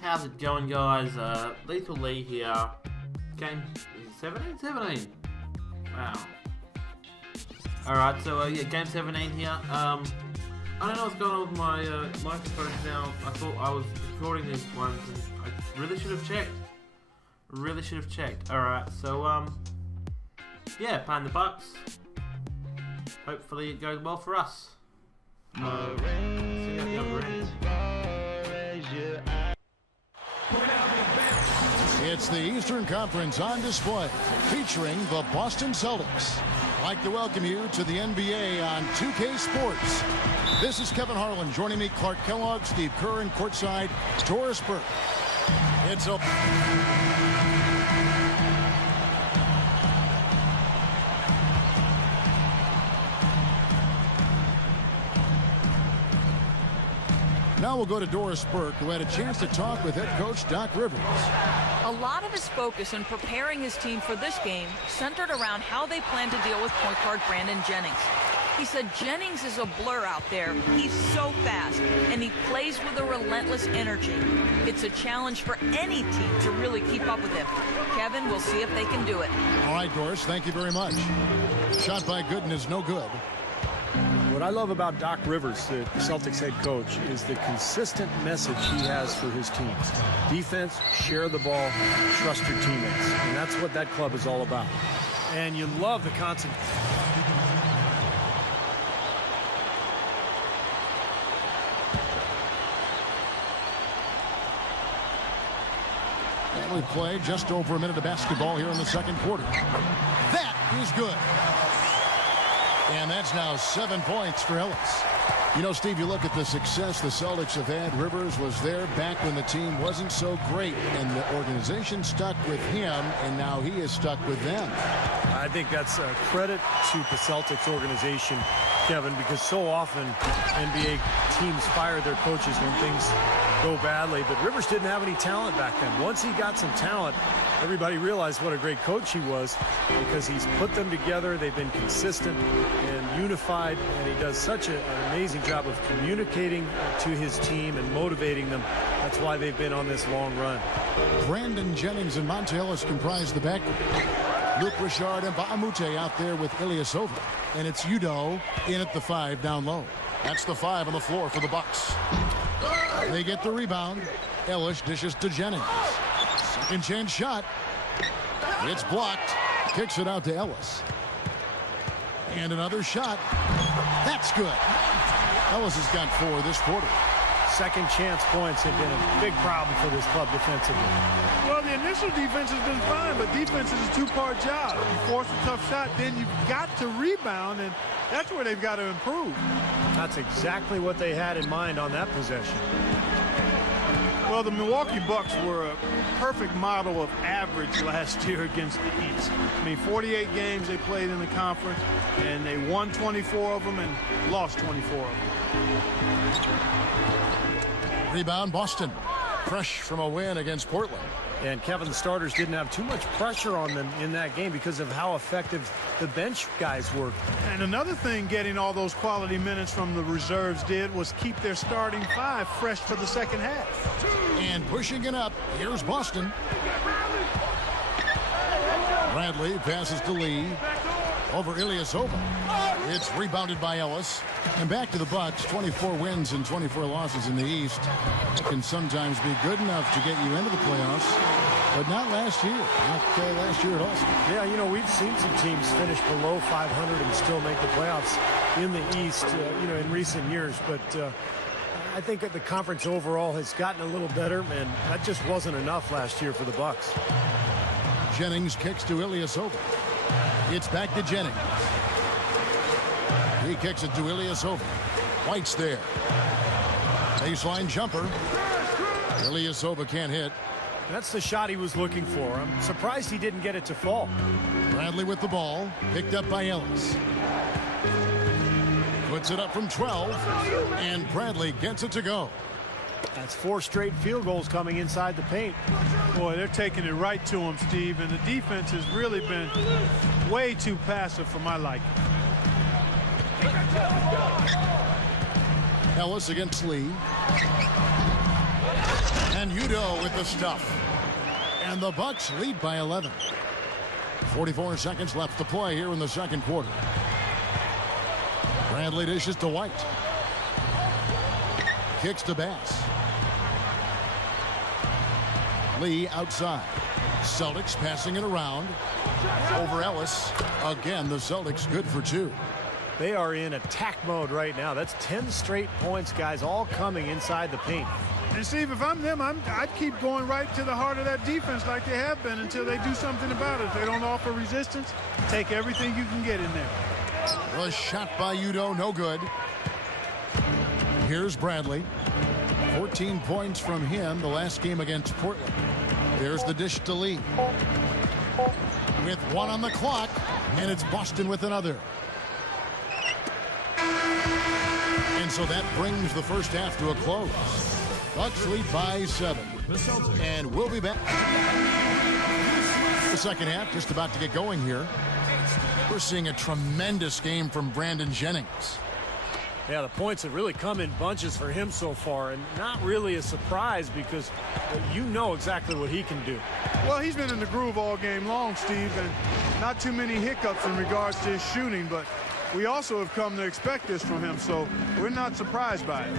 How's it going, guys? Leethal Lee here. Game 17? 17. Wow. Alright, so yeah, game 17 here. I don't know what's going on with my microphones now. I thought I was recording these ones and I really should have checked. Alright, so yeah, playing the Bucks. Hopefully it goes well for us. See how the other end. It's the Eastern Conference on display, featuring the Boston Celtics. I'd like to welcome you to the NBA on 2K Sports. This is Kevin Harlan. Joining me, Clark Kellogg, Steve Kerr, and courtside, Doris Burke. It's a... Now we'll go to Doris Burke, who had a chance to talk with head coach Doc Rivers. A lot of his focus in preparing his team for this game centered around how they plan to deal with point guard Brandon Jennings. He said Jennings is a blur out there. He's so fast, and he plays with a relentless energy. It's a challenge for any team to really keep up with him. Kevin, we'll see if they can do it. All right, Doris, thank you very much. Shot by Gooden is no good. What I love about Doc Rivers, the Celtics head coach, is the consistent message he has for his teams. Defense, share the ball, trust your teammates. And that's what that club is all about. And you love the constant... And we play just over a minute of basketball here in the second quarter. That is good. And that's now 7 points for Ellis. You know, Steve, you look at the success the Celtics have had. Rivers was there back when the team wasn't so great, and the organization stuck with him, and now he is stuck with them. I think that's a credit to the Celtics organization, Kevin, because so often NBA teams fire their coaches when things go badly, but Rivers didn't have any talent back then. Once he got some talent, everybody realized what a great coach he was because he's put them together. They've been consistent and unified, and he does such an amazing job of communicating to his team and motivating them. That's why they've been on this long run. Brandon Jennings and Monte Ellis comprise the backcourt. Luke Richard and Baamute out there with Ilyasova. And it's Udo in at the 5 down low. That's the 5 on the floor for the Bucks. They get the rebound. Ellis dishes to Jennings. Second chance shot. It's blocked. Kicks it out to Ellis. And another shot. That's good. Ellis has got 4 this quarter. Second chance points have been a big problem for this club defensively. Well, the initial defense has been fine, but defense is a two-part job. You force a tough shot, then you've got to rebound, and that's where they've got to improve. That's exactly what they had in mind on that possession. Well, the Milwaukee Bucks were a perfect model of average last year against the East. I mean, 48 games they played in the conference, and they won 24 of them and lost 24 of them. Rebound, Boston. Fresh from a win against Portland. And Kevin, the starters didn't have too much pressure on them in that game because of how effective the bench guys were. And another thing getting all those quality minutes from the reserves did was keep their starting 5 fresh for the second half. And pushing it up, here's Boston. Bradley passes to Lee. Over Ilyasova. It's rebounded by Ellis. And back to the Bucks. 24 wins and 24 losses in the East. It can sometimes be good enough to get you into the playoffs, but not last year. Not last year at all. Yeah, you know, we've seen some teams finish below 500 and still make the playoffs in the East, you know, in recent years. But I think that the conference overall has gotten a little better, and that just wasn't enough last year for the Bucks. Jennings kicks to Ilyasova. It's back to Jennings. He kicks it to Ilyasova. White's there. Baseline jumper. Ilyasova can't hit. That's the shot he was looking for. I'm surprised he didn't get it to fall. Bradley with the ball. Picked up by Ellis. Puts it up from 12. And Bradley gets it to go. That's 4 straight field goals coming inside the paint. Boy, they're taking it right to him, Steve, and the defense has really been way too passive for my liking. Ellis against Lee. And Udo with the stuff. And the Bucks lead by 11. 44 seconds left to play here in the second quarter. Bradley dishes to White. Kicks to Bass. Lee outside. Celtics passing it around. Over Ellis. Again, the Celtics good for 2. They are in attack mode right now. That's 10 straight points, guys, all coming inside the paint. And Steve, if I'm them, I'd keep going right to the heart of that defense like they have been until they do something about it. If they don't offer resistance, take everything you can get in there. Was shot by Udo, no good. Here's Bradley. 14 points from him the last game against Portland. There's the dish to Lee. With 1 on the clock, and it's Boston with another. And so that brings the first half to a close. Bucks lead by 7. And we'll be back. The second half just about to get going here. We're seeing a tremendous game from Brandon Jennings. Yeah, the points have really come in bunches for him so far, and not really a surprise because you know exactly what he can do. Well, he's been in the groove all game long, Steve, and not too many hiccups in regards to his shooting, but we also have come to expect this from him, so we're not surprised by it.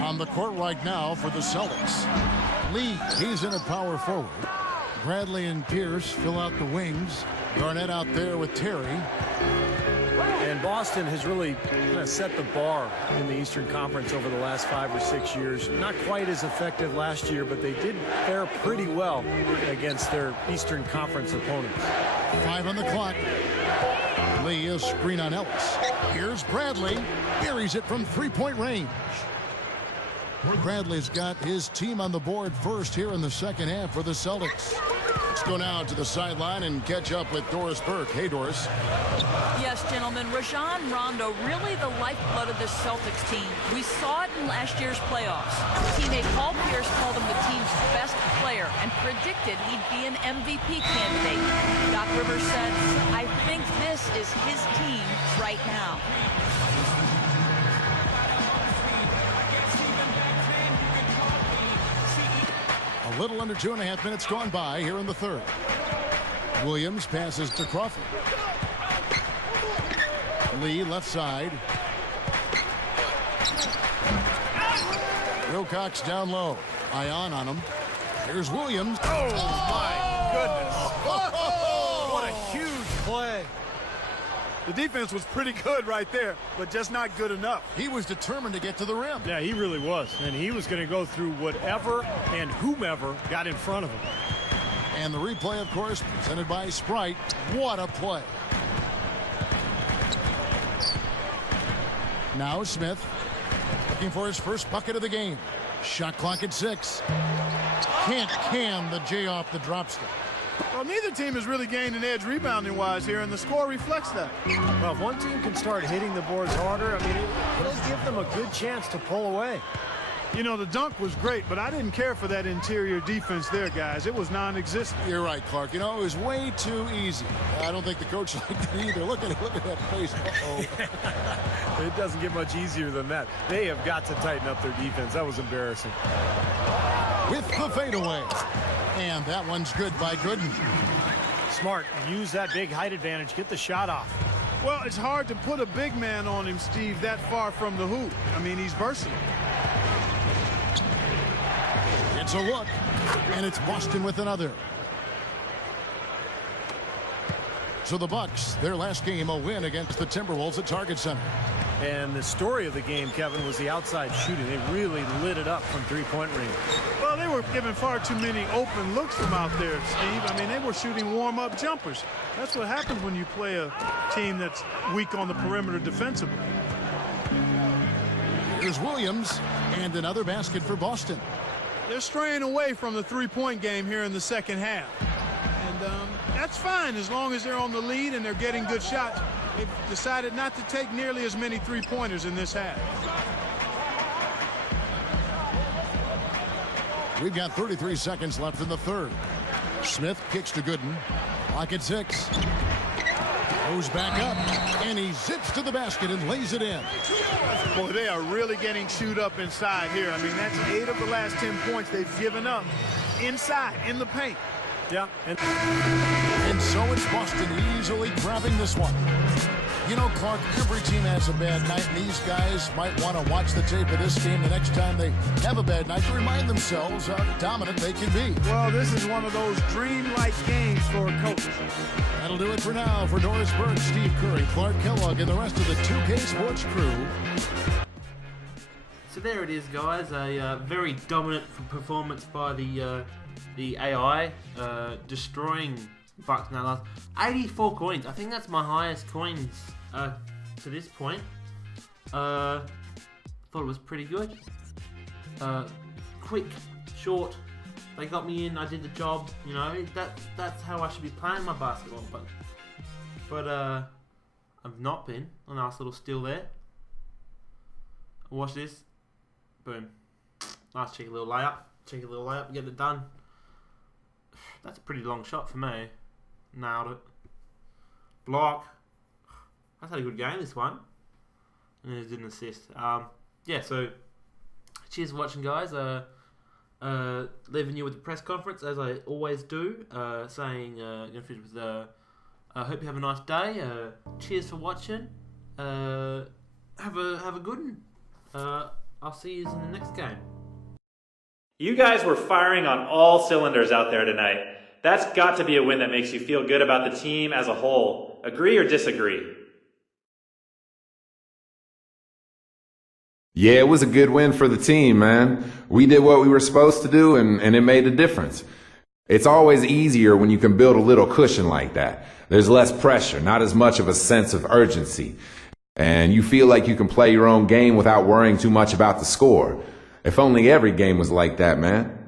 On the court right now for the Celtics. Lee, he's in a power forward. Bradley and Pierce fill out the wings. Garnett out there with Terry. And Boston has really kind of set the bar in the Eastern Conference over the last 5 or 6 years. Not quite as effective last year, but they did fare pretty well against their Eastern Conference opponents. 5 on the clock. Lee is screen on Ellis. Here's Bradley. Buries it from 3-point range. Bradley's got his team on the board first here in the second half for the Celtics. Let's go now to the sideline and catch up with Doris Burke. Hey, Doris. Yes, gentlemen, Rajon Rondo, really the lifeblood of this Celtics team. We saw it in last year's playoffs. Teammate Paul Pierce called him the team's best player and predicted he'd be an MVP candidate. Doc Rivers said, I think this is his team right now. A little under 2.5 minutes gone by here in the third. Williams passes to Crawford. Lee left side. Wilcox down low. Ion on him. Here's Williams. Oh, my goodness. What a huge play. The defense was pretty good right there, but just not good enough. He was determined to get to the rim. Yeah, he really was. And he was going to go through whatever and whomever got in front of him. And the replay, of course, presented by Sprite. What a play. Now Smith looking for his first bucket of the game. Shot clock at 6. Can't cam the J off the drop step. Well, neither team has really gained an edge rebounding-wise here, and the score reflects that. Well, if one team can start hitting the boards harder, I mean, it'll give them a good chance to pull away. You know, the dunk was great, but I didn't care for that interior defense there, guys. It was non-existent. You're right, Clark. You know, it was way too easy. I don't think the coach liked it either. Look at that face. Uh-oh. It doesn't get much easier than that. They have got to tighten up their defense. That was embarrassing. With the fadeaway. And that one's good by Gooden. Smart. Use that big height advantage. Get the shot off. Well, it's hard to put a big man on him, Steve, that far from the hoop. I mean, he's versatile. It's a look, and it's Boston with another. So the Bucks, their last game, a win against the Timberwolves at Target Center. And the story of the game, Kevin, was the outside shooting. They really lit it up from three-point range. Well, they were giving far too many open looks from out there, Steve. I mean, they were shooting warm-up jumpers. That's what happens when you play a team that's weak on the perimeter defensively. Here's Williams, and another basket for Boston. They're straying away from the three-point game here in the second half. And that's fine as long as they're on the lead and they're getting good shots. They've decided not to take nearly as many three-pointers in this half. We've got 33 seconds left in the third. Smith kicks to Gooden. Clock at 6. Goes back up, and he zips to the basket and lays it in. Boy, they are really getting chewed up inside here. I mean, that's 8 of the last 10 points they've given up inside, in the paint. Yeah. And so it's Boston easily grabbing this one. You know, Clark, every team has a bad night, and these guys might want to watch the tape of this game the next time they have a bad night to remind themselves how dominant they can be. Well, this is one of those dreamlike games for a coach. That'll do it for now. For Doris Burke, Steve Curry, Clark Kellogg, and the rest of the 2K Sports crew. So there it is, guys. A very dominant performance by the AI, destroying Bucks now. Last 84 coins. I think that's my highest coins to this point. Thought it was pretty good. Quick, short. They got me in. I did the job. You know, that's how I should be playing my basketball. But I've not been. A nice little steal there. Watch this. Boom. Nice cheeky little layup. Cheeky little layup. Get it done. That's a pretty long shot for me. Nailed it. Block. That's had a good game, this one. And it didn't assist. Yeah, so cheers for watching, guys. Leaving you with the press conference, as I always do. Saying, gonna finish with I hope you have a nice day. Cheers for watching. Have a good one. I'll see you in the next game. You guys were firing on all cylinders out there tonight. That's got to be a win that makes you feel good about the team as a whole. Agree or disagree? Yeah, it was a good win for the team, man. We did what we were supposed to do, and it made a difference. It's always easier when you can build a little cushion like that. There's less pressure, not as much of a sense of urgency. And you feel like you can play your own game without worrying too much about the score. If only every game was like that, man.